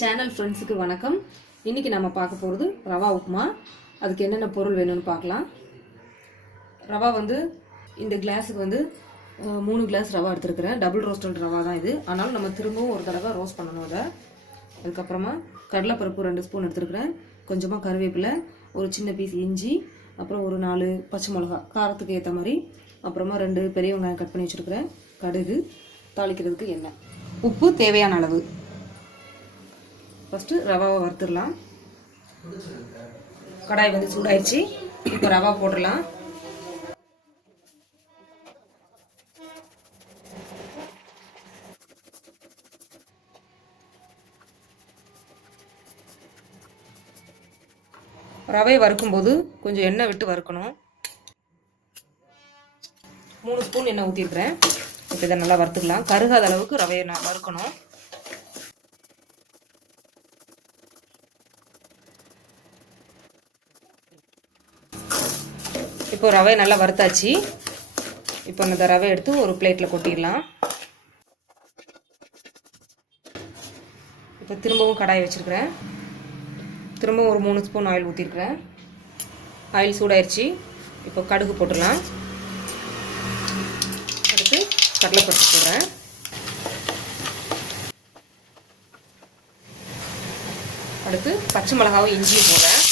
Channel ஃப்ரெண்ட்ஸுக்கு வணக்கம். இன்றைக்கி நம்ம பார்க்க போகிறது ரவா உப்புமா. அதுக்கு என்னென்ன பொருள் வேணும்னு பார்க்கலாம். ரவா வந்து இந்த கிளாஸுக்கு வந்து 3 கிளாஸ் ரவா எடுத்துருக்கிறேன். டபுள் ரோஸ்டட் ரவா தான் இது. ஆனாலும் நம்ம திரும்பவும் ஒரு தடவை ரோஸ்ட் பண்ணணும் அதை. அதுக்கப்புறமா கடலைப்பருப்பு 2 ஸ்பூன் எடுத்துருக்கிறேன். கொஞ்சமாக கருவேப்பிலை, ஒரு சின்ன பீஸ் இஞ்சி, அப்புறம் ஒரு 4 பச்சை மிளகா காரத்துக்கு ஏற்ற மாதிரி, அப்புறமா 2 பெரிய வெங்காயம் கட் பண்ணி வச்சுருக்கிறேன், கடுகு, தாளிக்கிறதுக்கு எண்ணெய், உப்பு தேவையான அளவு. ஃபஸ்ட்டு ரவாவை வறுத்துடலாம். கடாய் வந்து சூடாயிடுச்சு. இப்போ ரவா போட்டுடலாம். ரவையை வறுக்கும்போது கொஞ்சம் எண்ணெய் விட்டு வறுக்கணும். 3 ஸ்பூன் எண்ணெய் ஊற்றிருக்கிறேன். இப்போ இதை நல்லா வறுத்துக்கலாம். கருகாத அளவுக்கு ரவையை நான் வறுக்கணும். இப்போ ரவையை நல்லா வறுத்தாச்சு. இப்போ அந்த ரவை எடுத்து ஒரு பிளேட்டில் கொட்டிடலாம். இப்போ திரும்பவும் கடாய் வச்சுருக்கிறேன். திரும்பவும் ஒரு 3 ஸ்பூன் ஆயில் ஊற்றிருக்கிறேன். ஆயில் சூடாயிருச்சு. இப்போ கடுகு போட்டுடலாம். அடுத்து கடலைப்பருப்பு போடுறேன். அடுத்து பச்சை மிளகாவும் இஞ்சியும் போடுறேன்.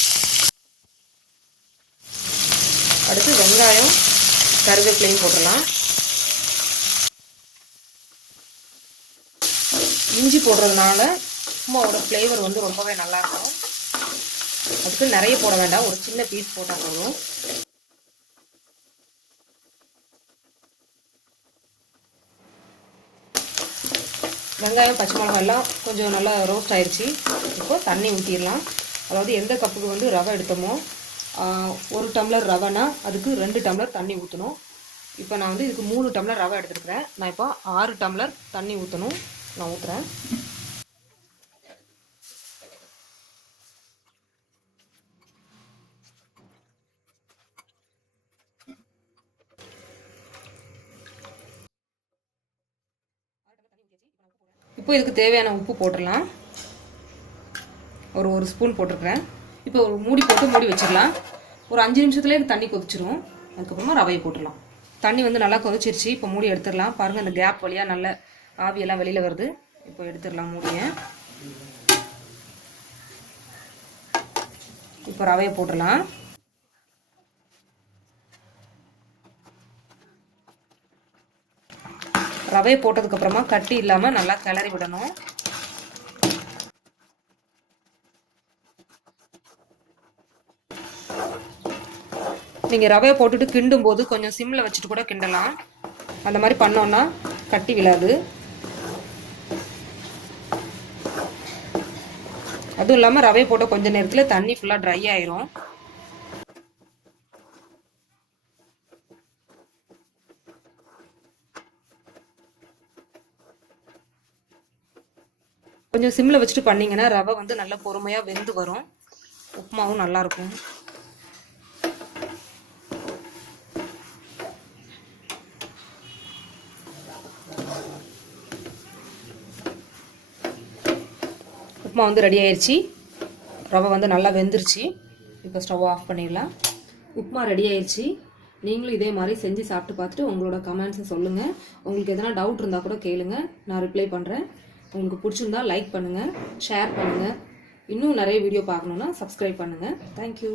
அடுத்து வெங்காயம் கருவேப்பிலையும் போட்டுடலாம். இஞ்சி போடுறதுனால உப்புமாவோட ஃப்ளேவர் வந்து ரொம்பவே நல்லாயிருக்கும். அதுக்கு நிறைய போட வேண்டாம், ஒரு சின்ன பீஸ் போட்டால் போதும். வெங்காயம் பச்சை மிளகாய் எல்லாம் கொஞ்சம் நல்லா ரோஸ்ட் ஆயிடுச்சு. இப்போ தண்ணி ஊற்றிடலாம். அதாவது எந்த கப்புக்கு வந்து ரவை எடுத்தோமோ 1 டம்ளர் ரவைனா அதுக்கு 2 டம்ளர் தண்ணி ஊற்றணும். இப்போ நான் வந்து இதுக்கு 3 டம்ளர் ரவை எடுத்துருக்கிறேன். நான் இப்போ 6 டம்ளர் தண்ணி ஊற்றணும். நான் ஊற்றுறேன். இப்போ இதுக்கு தேவையான உப்பு போட்டுடலாம். ஒரு ஸ்பூன் போட்டிருக்கிறேன். இப்போ ஒரு மூடி போட்டு மூடி வச்சிடலாம். ஒரு 5 நிமிஷத்துலேயே தண்ணி கொதிச்சிரும். அதுக்கப்புறமா ரவையை போட்டுடலாம். தண்ணி வந்து நல்லா கொதிச்சிருச்சு. இப்போ மூடி எடுத்துடலாம். பாருங்கள், இந்த கேப் வழியாக நல்ல ஆவியெல்லாம் வெளியில் வருது. இப்போ எடுத்துடலாம் மூடியை. இப்போ ரவையை போட்டுடலாம். ரவையை போட்டதுக்கப்புறமா கட்டி இல்லாமல் நல்லா கிளறி விடணும். நீங்கள் ரவையை போட்டுட்டு கிண்டும் போது கொஞ்சம் சிம்மில் வச்சுட்டு கூட கிண்டலாம். அந்த மாதிரி பண்ணோன்னா கட்டி விழாது. அதுவும் இல்லாமல் ரவையை போட்ட கொஞ்ச நேரத்தில் தண்ணி ஃபுல்லாக ட்ரை ஆயிரும். கொஞ்சம் சிம்மில் வச்சுட்டு பண்ணிங்கன்னா ரவை வந்து நல்லா பொறுமையாக வெந்து வரும். உப்புமாவும் நல்லாயிருக்கும். உப்புமா வந்து ரெடி ஆயிடுச்சு. ரவை வந்து நல்லா வெந்துருச்சு. இப்போ ஸ்டவ் ஆஃப் பண்ணிடலாம். உப்புமா ரெடி ஆயிடுச்சு. நீங்களும் இதே மாதிரி செஞ்சு சாப்பிட்டு பார்த்துட்டு உங்களோட கமெண்ட்ஸை சொல்லுங்கள். உங்களுக்கு எதனா டவுட் இருந்தால் கூட கேளுங்க, நான் ரிப்ளை பண்ணுறேன். உங்களுக்கு பிடிச்சிருந்தா லைக் பண்ணுங்கள், ஷேர் பண்ணுங்கள். இன்னும் நிறைய வீடியோ பார்க்கணுன்னா சப்ஸ்கிரைப் பண்ணுங்கள். தேங்க்யூ.